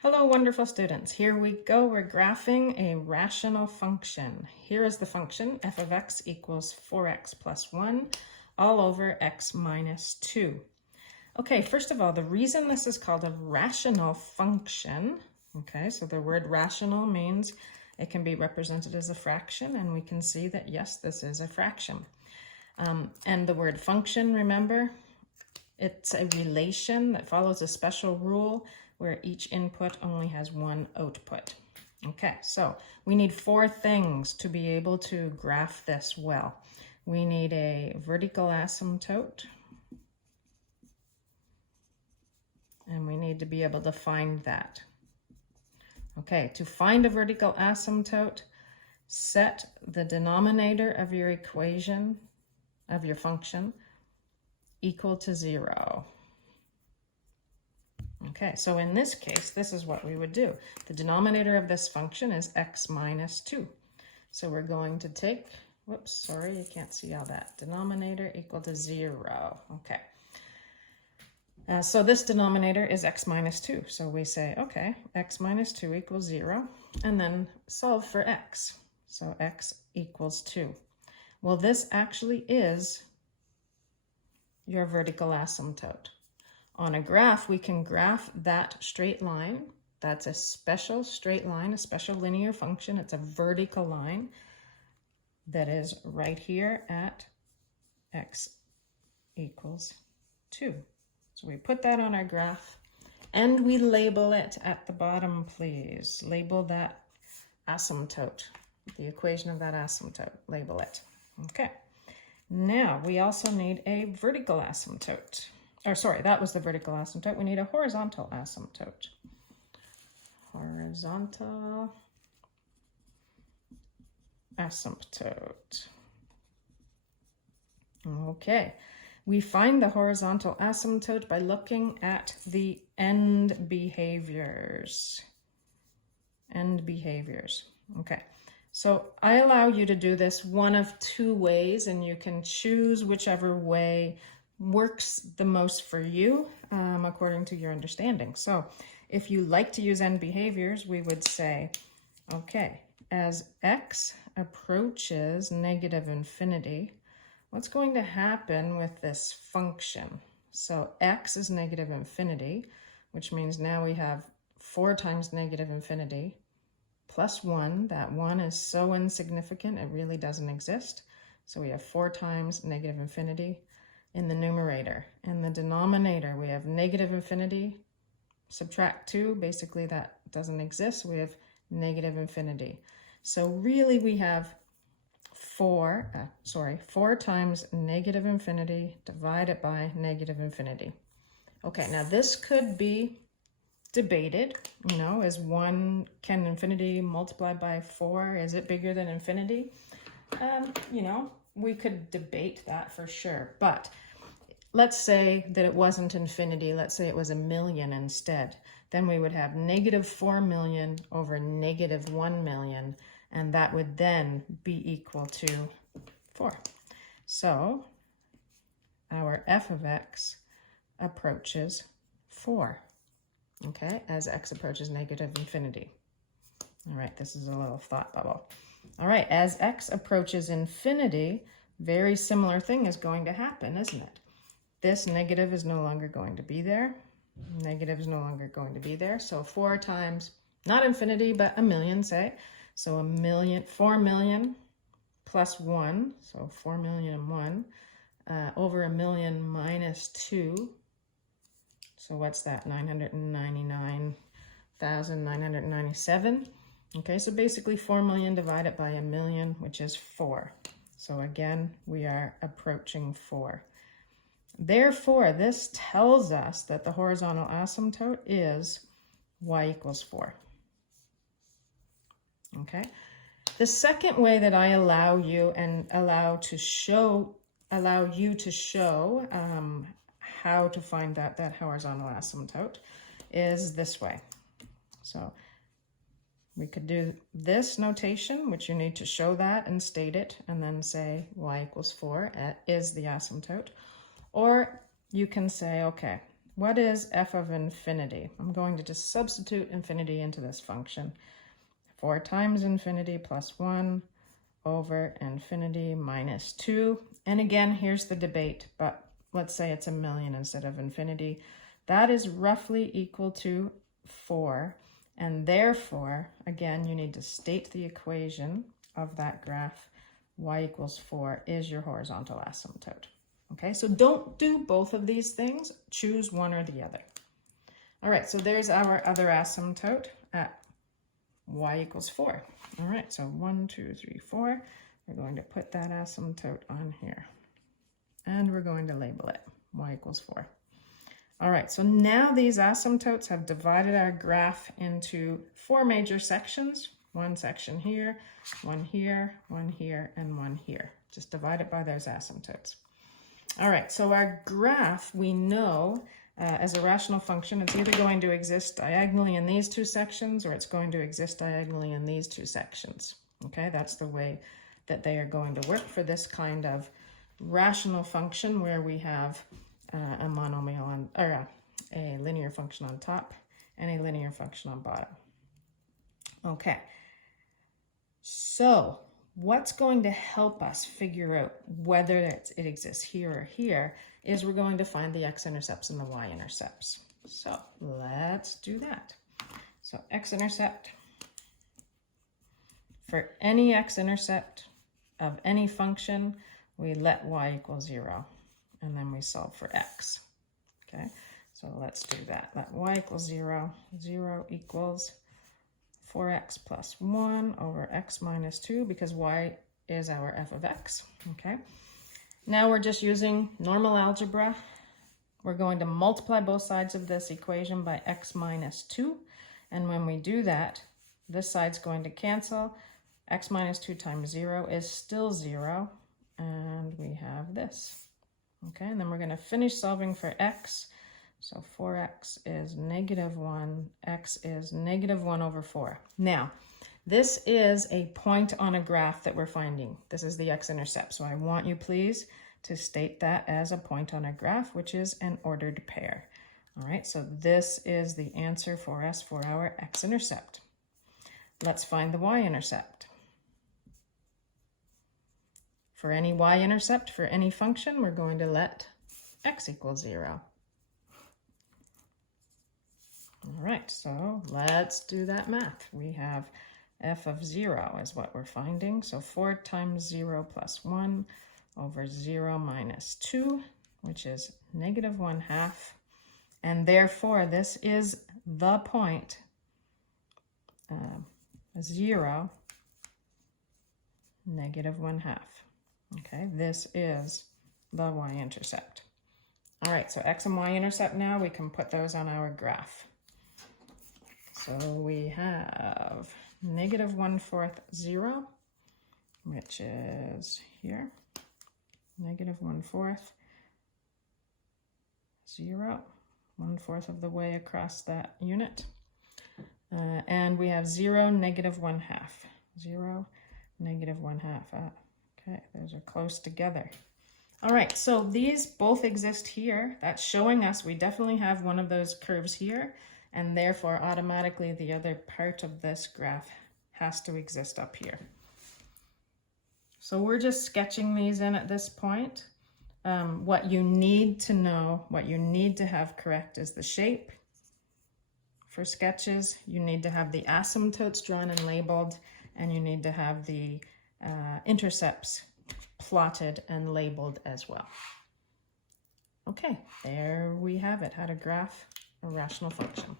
Hello, wonderful students. Here we go. We're graphing a rational function. Here is the function, f of x equals 4x plus 1 all over x minus 2. Okay, first of all, the reason this is called a rational function, okay, so the word rational means it can be represented as a fraction, and we can see that, yes, this is a fraction. And the word function, remember, it's a relation that follows a special rule where each input only has one output. Okay, so we need four things to be able to graph this well. We need a vertical asymptote, and we need to be able to find that. Okay, to find a vertical asymptote, set the denominator of your equation, of your function, equal to 0. Okay, so in this case, this is what we would do. The denominator of this function is x minus 2. So we're going to take, whoops, sorry, you can't see all that. Denominator equal to 0. Okay. So this denominator is x minus 2. So we say, okay, x minus 2 equals 0, and then solve for x. So x equals 2. Well, this actually is your vertical asymptote. On a graph, we can graph that straight line. That's a special straight line, a special linear function. It's a vertical line that is right here at x equals 2. So we put that on our graph and we label it at the bottom, please. Label that asymptote, the equation of that asymptote, label it. Okay. Now we also need a vertical asymptote. Or sorry, that was the vertical asymptote. We need a horizontal asymptote. Horizontal asymptote. Okay, we find the horizontal asymptote by looking at the end behaviors. End behaviors. Okay, so I allow you to do this one of two ways, and you can choose whichever way works the most for you according to your understanding. So if you like to use end behaviors, we would say, okay, as x approaches negative infinity, what's going to happen with this function? So x is negative infinity, which means now we have 4 times negative infinity plus 1. That 1 is so insignificant, it really doesn't exist. So we have 4 times negative infinity in the numerator. In the denominator, we have negative infinity, subtract 2, basically that doesn't exist. We have negative infinity. So really we have 4 times negative infinity divided by negative infinity. Okay, now this could be debated, you know, can infinity multiplied by 4? Is it bigger than infinity? You know, we could debate that for sure, but let's say that it wasn't infinity. Let's say it was 1,000,000 instead. Then we would have negative 4,000,000 over negative 1,000,000, and that would then be equal to 4. So our f of x approaches 4, okay, as x approaches negative infinity. All right, this is a little thought bubble. All right, as x approaches infinity, very similar thing is going to happen, isn't it? This negative is no longer going to be there. Negative is no longer going to be there. So 4 times, not infinity, but 1,000,000, say. So 4,000,000 plus 1, so 4,000,001, over 1,000,000 minus 2. So what's that? 999,997. Okay, so basically 4,000,000 divided by 1,000,000, which is 4. So again, we are approaching 4. Therefore, this tells us that the horizontal asymptote is y equals 4. Okay. The second way that I allow you to show how to find that horizontal asymptote is this way. So we could do this notation, which you need to show that and state it, and then say y equals 4 is the asymptote. Or you can say, okay, what is f of infinity? I'm going to just substitute infinity into this function. 4 times infinity plus 1 over infinity minus 2. And again, here's the debate, but let's say it's a million instead of infinity. That is roughly equal to 4. And therefore, again, you need to state the equation of that graph. Y equals 4 is your horizontal asymptote. Okay, so don't do both of these things. Choose one or the other. All right, so there's our other asymptote at y equals 4. All right, so 1, 2, 3, 4. We're going to put that asymptote on here. And we're going to label it y equals 4. All right, so now these asymptotes have divided our graph into 4 major sections. One section here, one here, one here, and one here. Just divide it by those asymptotes. All right, so our graph, we know as a rational function, it's either going to exist diagonally in these 2 sections or it's going to exist diagonally in these 2 sections. Okay, that's the way that they are going to work for this kind of rational function where we have a monomial on, or a linear function on top and a linear function on bottom. Okay, so what's going to help us figure out whether it exists here or here is we're going to find the x-intercepts and the y-intercepts. So let's do that. So x-intercept, for any x-intercept of any function, we let y equal 0, and then we solve for x. Okay, so let's do that. Let y equals 0, 0 equals 4x plus 1 over x minus 2, because y is our f of x. Okay, now we're just using normal algebra. We're going to multiply both sides of this equation by x minus 2, and when we do that, this side's going to cancel. X minus 2 times 0 is still 0, and we have this. Okay, and then we're going to finish solving for x. So 4x is -1, x is -1 over 4. Now, this is a point on a graph that we're finding. This is the x-intercept, so I want you please to state that as a point on a graph, which is an ordered pair. All right, so this is the answer for us for our x-intercept. Let's find the y-intercept. For any y-intercept, for any function, we're going to let x equal 0. All right, so let's do that math. We have f of 0 is what we're finding. So 4 times 0 plus 1 over 0 minus 2, which is -1/2. And therefore, this is the point 0, -1/2. Okay, this is the y-intercept. All right, so x and y-intercept now, we can put those on our graph. So we have -1/4 0, which is here, -1/4 0, 1/4 of the way across that unit. And we have 0, -1/2, 0, -1/2. Okay, those are close together. All right, so these both exist here. That's showing us we definitely have one of those curves here, and therefore automatically the other part of this graph has to exist up here. So we're just sketching these in at this point. What you need to know, what you need to have correct is the shape. For sketches, you need to have the asymptotes drawn and labeled, and you need to have the intercepts plotted and labeled as well. Okay, there we have it, how to graph a rational function.